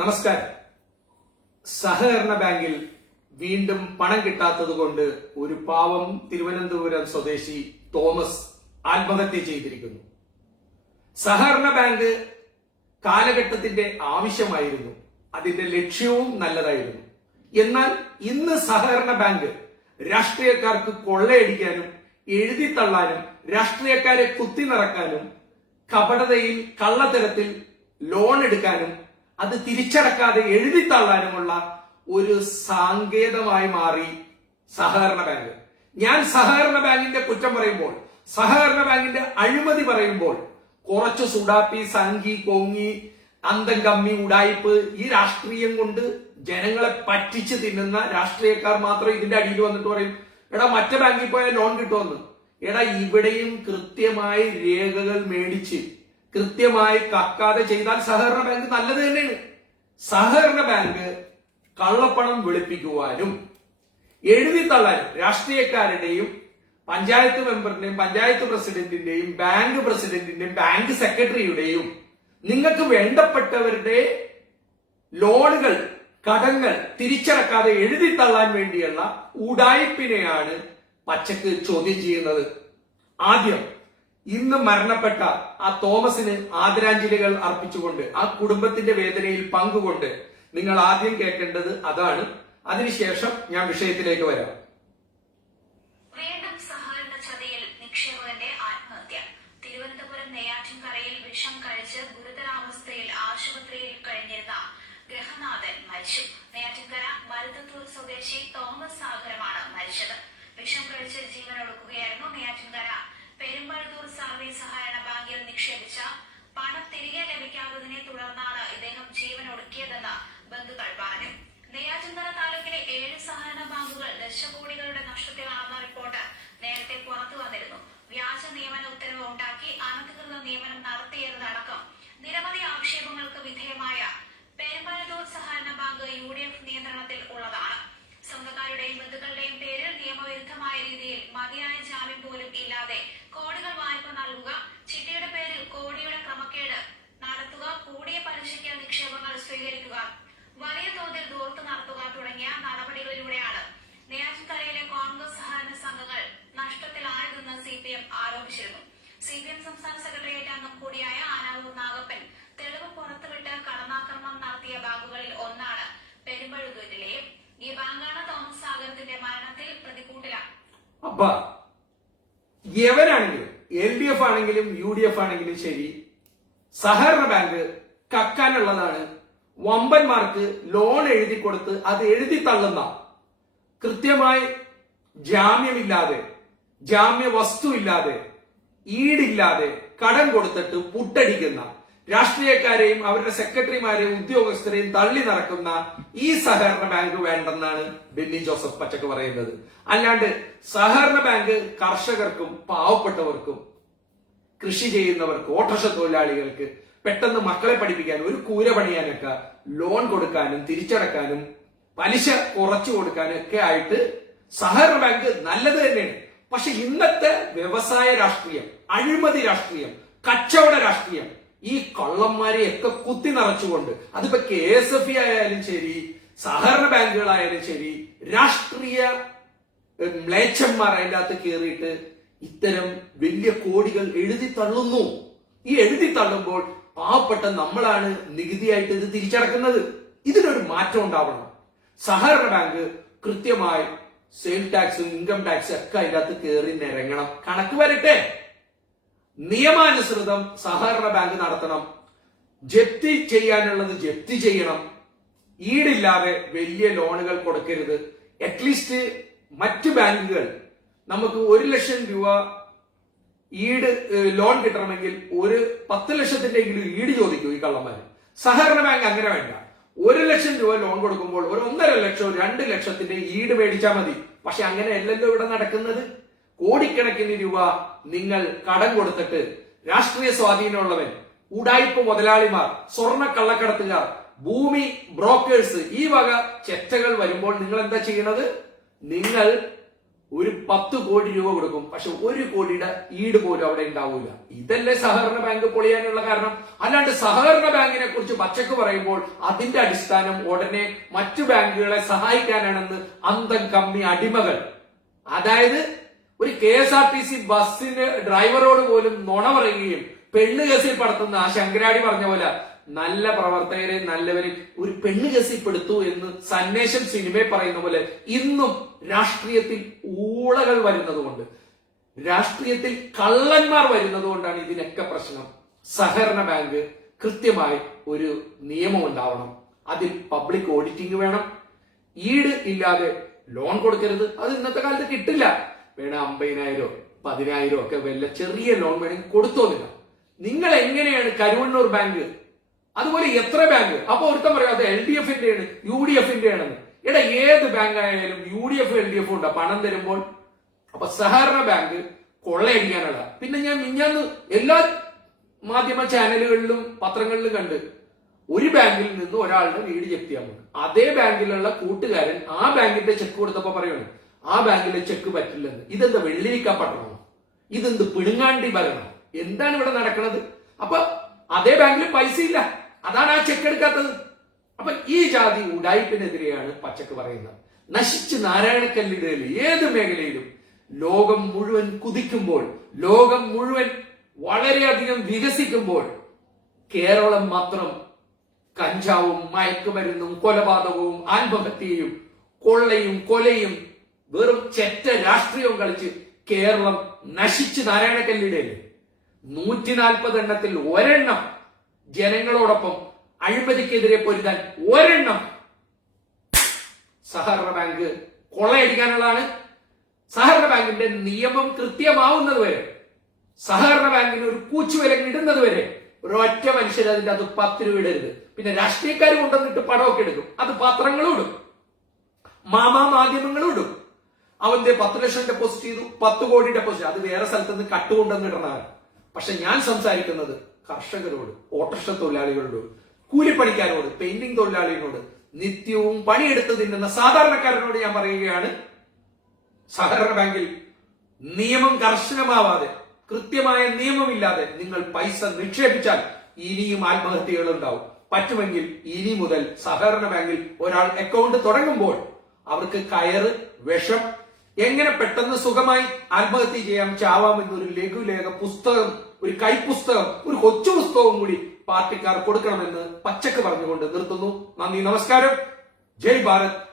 നമസ്കാരം. സഹകരണ ബാങ്കിൽ വീണ്ടും പണം കിട്ടാത്തത് കൊണ്ട് ഒരു പാവം തിരുവനന്തപുരം സ്വദേശി തോമസ് ആത്മഹത്യ ചെയ്തിരിക്കുന്നു. സഹകരണ ബാങ്ക് കാലഘട്ടത്തിന്റെ ആവശ്യമായിരുന്നു. അതിന്റെ ലക്ഷ്യവും നല്ലതായിരുന്നു. എന്നാൽ ഇന്ന് സഹകരണ ബാങ്ക് രാഷ്ട്രീയക്കാർക്ക് കൊള്ളയടിക്കാനും എഴുതിത്തള്ളാനും രാഷ്ട്രീയക്കാരെ കുത്തി നിറക്കാനും കപടതയിൽ കള്ളത്തരത്തിൽ ലോൺ എടുക്കാനും അത് തിരിച്ചടക്കാതെ എഴുതിത്തള്ളാനുമുള്ള ഒരു സാങ്കേതമായി മാറി സഹകരണ ബാങ്ക്. ഞാൻ സഹകരണ ബാങ്കിന്റെ കുറ്റം പറയുമ്പോൾ സഹകരണ ബാങ്കിന്റെ അഴിമതി പറയുമ്പോൾ കുറച്ച് സുഡാപ്പി സംഘി കോങ്ങി അന്തം കമ്മി ഉടായ്പ് ഈ രാഷ്ട്രീയം കൊണ്ട് ജനങ്ങളെ പറ്റിച്ച് തിന്നുന്ന രാഷ്ട്രീയക്കാർ മാത്രം ഇതിന്റെ അടിയിൽ വന്നിട്ട് പറയും എടാ മറ്റേ ബാങ്കിൽ പോയാൽ ലോൺ കിട്ടുമെന്ന്. എടാ ഇവിടെയും കൃത്യമായി രേഖകൾ മേടിച്ച് കൃത്യമായി കക്കാതെ ചെയ്താൽ സഹകരണ ബാങ്ക് നല്ലത് തന്നെയാണ്. സഹകരണ ബാങ്ക് കള്ളപ്പണം വെളുപ്പിക്കുവാനും എഴുതി തള്ളാനും രാഷ്ട്രീയക്കാരുടെയും പഞ്ചായത്ത് മെമ്പറിന്റെയും പഞ്ചായത്ത് പ്രസിഡന്റിന്റെയും ബാങ്ക് പ്രസിഡന്റിന്റെയും ബാങ്ക് സെക്രട്ടറിയുടെയും നിങ്ങൾക്ക് വേണ്ടപ്പെട്ടവരുടെ ലോണുകൾ കടങ്ങൾ തിരിച്ചടക്കാതെ എഴുതി തള്ളാൻ വേണ്ടിയുള്ള ഉടായ്പിനെയാണ് പച്ചക്ക് ചോദ്യം ചെയ്യുന്നത്. ആദ്യം ഇന്ന് മരണപ്പെട്ട ആ തോമസിന് ആദരാഞ്ജലികൾ അർപ്പിച്ചുകൊണ്ട് ആ കുടുംബത്തിന്റെ വേദനയിൽ പങ്കുകൊണ്ട് നിങ്ങൾ ആദ്യം കേൾക്കേണ്ടത് അതാണ്. അതിനുശേഷം ഞാൻ വിഷയത്തിലേക്ക് വരാം. ഗ്രഹനാഥൻ മരിച്ചു. നെയ്യാറ്റിൻകര മരുതത്തൂർ സ്വദേശി തോമസ് സാഗരമാണ് മരിച്ചത്. വിഷം കഴിച്ച് ജീവനൊടുക്കുകയായിരുന്നു നെയ്യാറ്റിൻകര പെരുമ്പഴത്തൂർ സർവീസ് സഹകരണ ബാങ്കിൽ നിക്ഷേപിച്ച പണം തിരികെ ലഭിക്കാത്തതിനെ തുടർന്നാണ് ഇദ്ദേഹം ജീവനൊടുക്കിയതെന്ന് ബന്ധുക്കൾ പറഞ്ഞു. നെയ്യാറ്റിൻകര താലൂക്കിലെ ഏഴ് സഹകരണ ബാങ്കുകൾ ദശകോടികളുടെ നഷ്ടത്തിലാണെന്ന റിപ്പോർട്ട് നേരത്തെ പുറത്തു വന്നിരുന്നു. വ്യാജ നിയമന ഉത്തരവ് ഉണ്ടാക്കി അനധികൃത നിയമനം നടത്തിയതടക്കം നിരവധി ആക്ഷേപങ്ങൾക്ക് വിധേയമായ പെരുമ്പഴത്തൂർ സഹകരണ ബാങ്ക് യു ഡി എഫ് നിയന്ത്രണത്തിൽ ഉള്ളതാണ്. സ്വന്തക്കാരുടെയും ബന്ധുക്കളുടെയും പേരിൽ നിയമവിരുദ്ധമായ രീതിയിൽ മതിയായ ജാമ്യം പോലും ഇല്ലാതെ കോടികൾ എവരാണെങ്കിലും എൽ ഡി എഫ് ആണെങ്കിലും യു ഡി എഫ് ആണെങ്കിലും ശരി സഹകരണ ബാങ്ക് കക്കാനുള്ളതാണ്. വമ്പന്മാർക്ക് ലോൺ എഴുതി കൊടുത്ത് അത് എഴുതി തള്ളുന്ന. കൃത്യമായി ജാമ്യമില്ലാതെ ജാമ്യ വസ്തു ഇല്ലാതെ ഈടില്ലാതെ കടം കൊടുത്തിട്ട് പുട്ടടിക്കുന്ന. രാഷ്ട്രീയക്കാരെയും അവരുടെ സെക്രട്ടറിമാരെയും ഉദ്യോഗസ്ഥരെയും തള്ളി നടക്കുന്ന ഈ സഹകരണ ബാങ്ക് വേണ്ടെന്നാണ് ബെന്നി ജോസഫ് പച്ചക്ക് പറയുന്നത്. അല്ലാണ്ട് സഹകരണ ബാങ്ക് കർഷകർക്കും പാവപ്പെട്ടവർക്കും കൃഷി ചെയ്യുന്നവർക്ക് ഓട്ടർഷ തൊഴിലാളികൾക്ക് പെട്ടെന്ന് മക്കളെ പഠിപ്പിക്കാനും ഒരു കൂര പണിയാനൊക്കെ ലോൺ കൊടുക്കാനും തിരിച്ചടക്കാനും പലിശ കുറച്ചു കൊടുക്കാനും ഒക്കെ ആയിട്ട് സഹകരണ ബാങ്ക് നല്ലത് തന്നെയാണ്. പക്ഷെ ഇന്നത്തെ വ്യവസായ രാഷ്ട്രീയം അഴിമതി രാഷ്ട്രീയം കച്ചവട രാഷ്ട്രീയം ഈ കള്ളന്മാരെ ഒക്കെ കുത്തി നിറച്ചുകൊണ്ട് അതിപ്പോ കെ എസ് എഫ് ഇ ആയാലും ശരി സഹകരണ ബാങ്കുകളായാലും ശരി രാഷ്ട്രീയ മ്ലേച്ഛന്മാർ അതിന്റെ അകത്ത് കയറിയിട്ട് ഇത്തരം വലിയ കോടികൾ എഴുതി തള്ളുന്നു. ഈ എഴുതി തള്ളുമ്പോൾ പാവപ്പെട്ട നമ്മളാണ് നികുതിയായിട്ട് ഇത് തിരിച്ചടക്കുന്നത്. ഇതിനൊരു മാറ്റം ഉണ്ടാവണം. സഹകരണ ബാങ്ക് കൃത്യമായി സെയിൽ ടാക്സും ഇൻകം ടാക്സും ഒക്കെ അതിന്റെ അകത്ത് കയറി നിരങ്ങണം. കണക്ക് വരട്ടെ. നിയമാനുസൃതം സഹകരണ ബാങ്ക് നടത്തണം. ജപ്തി ചെയ്യാനുള്ളത് ജപ്തി ചെയ്യണം. ഈടില്ലാതെ വലിയ ലോണുകൾ കൊടുക്കരുത്. അറ്റ്ലീസ്റ്റ് മറ്റ് ബാങ്കുകൾ നമുക്ക് ഒരു ലക്ഷം രൂപ ഈട് ലോൺ കിട്ടണമെങ്കിൽ ഒരു പത്ത് ലക്ഷത്തിന്റെ എങ്കിലും ഈട് ചോദിക്കൂ ഈ കള്ളന്മാര്. സഹകരണ ബാങ്ക് അങ്ങനെ വേണ്ട. ഒരു ലക്ഷം രൂപ ലോൺ കൊടുക്കുമ്പോൾ ഒരു ഒന്നര ലക്ഷം രണ്ട് ലക്ഷത്തിന്റെ ഈട് മേടിച്ചാൽ മതി. പക്ഷെ അങ്ങനെ അല്ലല്ലോ ഇവിടെ നടക്കുന്നത്. കോടിക്കണക്കിന് രൂപ നിങ്ങൾ കടം കൊടുത്തിട്ട് രാഷ്ട്രീയ സ്വാധീനമുള്ളവൻ ഉടായ്പ മുതലാളിമാർ സ്വർണ കള്ളക്കടത്തുകാർ ഭൂമി ബ്രോക്കേഴ്സ് ഈ വക ചെറ്റകൾ വരുമ്പോൾ നിങ്ങൾ എന്താ ചെയ്യണത്? നിങ്ങൾ ഒരു പത്ത് കോടി രൂപ കൊടുക്കും. പക്ഷെ ഒരു കോടിയുടെ ഈട് പോലും അവിടെ ഉണ്ടാവില്ല ഇതല്ലേ സഹകരണ ബാങ്ക് പൊളിയാനുള്ള കാരണം. അല്ലാണ്ട് സഹകരണ ബാങ്കിനെ കുറിച്ച് പച്ചക്ക് പറയുമ്പോൾ അതിന്റെ അടിസ്ഥാനം ഉടനെ മറ്റു ബാങ്കുകളെ സഹായിക്കാനാണെന്ന് അന്തം കമ്മി അടിമകൾ. അതായത് ഒരു K S R T C ബസ്സിന് ഡ്രൈവറോട് പോലും നുണ പറയുകയും പെണ്ണ് കേസിൽ പടത്തുന്ന ആ ശങ്കരാടി പറഞ്ഞ പോലെ നല്ല പ്രവർത്തകരെ നല്ലവരെ ഒരു പെണ്ണ് കേസിൽ എന്ന് സന്ദേശം സിനിമയിൽ പറയുന്ന പോലെ ഇന്നും രാഷ്ട്രീയത്തിൽ ഊളകൾ വരുന്നതുകൊണ്ട് രാഷ്ട്രീയത്തിൽ കള്ളന്മാർ വരുന്നതുകൊണ്ടാണ് ഇതിനൊക്കെ പ്രശ്നം. സഹകരണ ബാങ്ക് കൃത്യമായി ഒരു നിയമം ഉണ്ടാവണം. അതിൽ പബ്ലിക് ഓഡിറ്റിംഗ് വേണം. ഈട് ഇല്ലാതെ ലോൺ കൊടുക്കരുത്. അത് ഇന്നത്തെ കാലത്ത് കിട്ടില്ല. വേണം അമ്പതിനായിരോ പതിനായിരോ ഒക്കെ വല്ല ചെറിയ ലോൺ വേണമെങ്കിൽ കൊടുത്തോന്നില്ല നിങ്ങൾ. എങ്ങനെയാണ് കരുവണ്ണൂർ ബാങ്ക് അതുപോലെ എത്ര ബാങ്ക് അപ്പൊ ഒരുത്തം പറയും അത് എൽ ഡി എഫിന്റെ ആണ് യു ഡി എഫിന്റെ എടാ ഏത് ബാങ്ക് ആയാലും U D F L D F ഉണ്ടോ? പണം തരുമ്പോൾ. അപ്പൊ സഹകരണ ബാങ്ക് കൊള്ളയടിക്കാനുള്ള പിന്നെ ഞാൻ മിഞ്ഞാന്ന് എല്ലാ മാധ്യമ ചാനലുകളിലും പത്രങ്ങളിലും കണ്ട് ഒരു ബാങ്കിൽ നിന്ന് ഒരാളുടെ വീട് ജപ്തി അതേ ബാങ്കിലുള്ള കൂട്ടുകാരൻ ആ ബാങ്കിന്റെ ചെക്ക് കൊടുത്തപ്പോ പറയാണ് ആ ബാങ്കിലെ ചെക്ക് പറ്റില്ലെന്ന്. ഇതെന്താ വെള്ളിരിക്ക പറ്റണോ ഇതെന്ത് പിടുങ്ങാണ്ടി ഭരണം എന്താണ് ഇവിടെ നടക്കുന്നത് അപ്പൊ അതേ ബാങ്കിൽ പൈസ ഇല്ല. അതാണ് ആ ചെക്ക് എടുക്കാത്തത്. അപ്പൊ ഈ ജാതി ഉടായ്പിനെതിരെയാണ് പച്ചക്ക് പറയുന്നത്. നശിച്ച് നാരായണക്കല്ലിടയിൽ ഏത് മേഖലയിലും ലോകം മുഴുവൻ കുതിക്കുമ്പോൾ ലോകം മുഴുവൻ വളരെയധികം വികസിക്കുമ്പോൾ കേരളം മാത്രം കഞ്ചാവും മയക്കുമരുന്നും കൊലപാതകവും ആത്മഹത്യയും കൊള്ളയും കൊലയും വെറും ചെറ്റ രാഷ്ട്രീയവും കളിച്ച് കേരളം നശിച്ച് നാരായണക്കല്ലിടയിൽ നൂറ്റി നാൽപ്പത് എണ്ണത്തിൽ ഒരെണ്ണം ജനങ്ങളോടൊപ്പം അഴിമതിക്കെതിരെ പൊരുതാൻ ഒരെണ്ണം സഹകരണ ബാങ്ക് കൊള്ളയടിക്കാനുള്ളതാണ്. സഹകരണ ബാങ്കിന്റെ നിയമം കൃത്യമാവുന്നത് വരെ സഹകരണ ബാങ്കിന് ഒരു കൂച്ചുവില ഇടുന്നത് വരെ ഒരൊറ്റ മനുഷ്യർ അതിന്റെ അത് പത്ത് രൂപ ഇടരുത്. പിന്നെ രാഷ്ട്രീയക്കാർ കൊണ്ടുവന്നിട്ട് പടമൊക്കെ എടുക്കും. അത് പത്രങ്ങളും ഇടും. മാമാ മാധ്യമങ്ങളും ഇടും. അവന്റെ പത്ത് ലക്ഷം ഡെപ്പോസിറ്റ് ചെയ്തു പത്ത് കോടി ഡെപ്പോസിറ്റ് അത് വേറെ സ്ഥലത്ത് നിന്ന് കട്ടുകൊണ്ടെന്നിടുന്നതാണ് പക്ഷെ ഞാൻ സംസാരിക്കുന്നത് കർഷകരോട് ഓട്ടർഷ തൊഴിലാളികളോട് കൂലിപ്പണിക്കാരോട് പെയിന്റിംഗ് തൊഴിലാളികളോട് നിത്യവും പണിയെടുത്ത് തിന്നുന്ന സാധാരണക്കാരനോട് ഞാൻ പറയുകയാണ് സഹകരണ ബാങ്കിൽ നിയമം കർശനമാവാതെ കൃത്യമായ നിയമമില്ലാതെ നിങ്ങൾ പൈസ നിക്ഷേപിച്ചാൽ ഇനിയും ആത്മഹത്യകൾ ഉണ്ടാവും. പറ്റുമെങ്കിൽ ഇനി മുതൽ സഹകരണ ബാങ്കിൽ ഒരാൾ അക്കൗണ്ട് തുടങ്ങുമ്പോൾ അവർക്ക് കയറ് വിഷം എങ്ങനെ പെട്ടെന്ന് സുഖമായി ആത്മഹത്യ ചെയ്യാം ചാവാം എന്നൊരു ലഘുലേഖ പുസ്തകം ഒരു കൈപ്പുസ്തകം ഒരു കൊച്ചു പുസ്തകവും കൂടി പാർട്ടിക്കാർ കൊടുക്കണമെന്ന് പച്ചക്ക് പറഞ്ഞുകൊണ്ട് നിർത്തുന്നു. നന്ദി നമസ്കാരം. ജയ് ഭാരത്.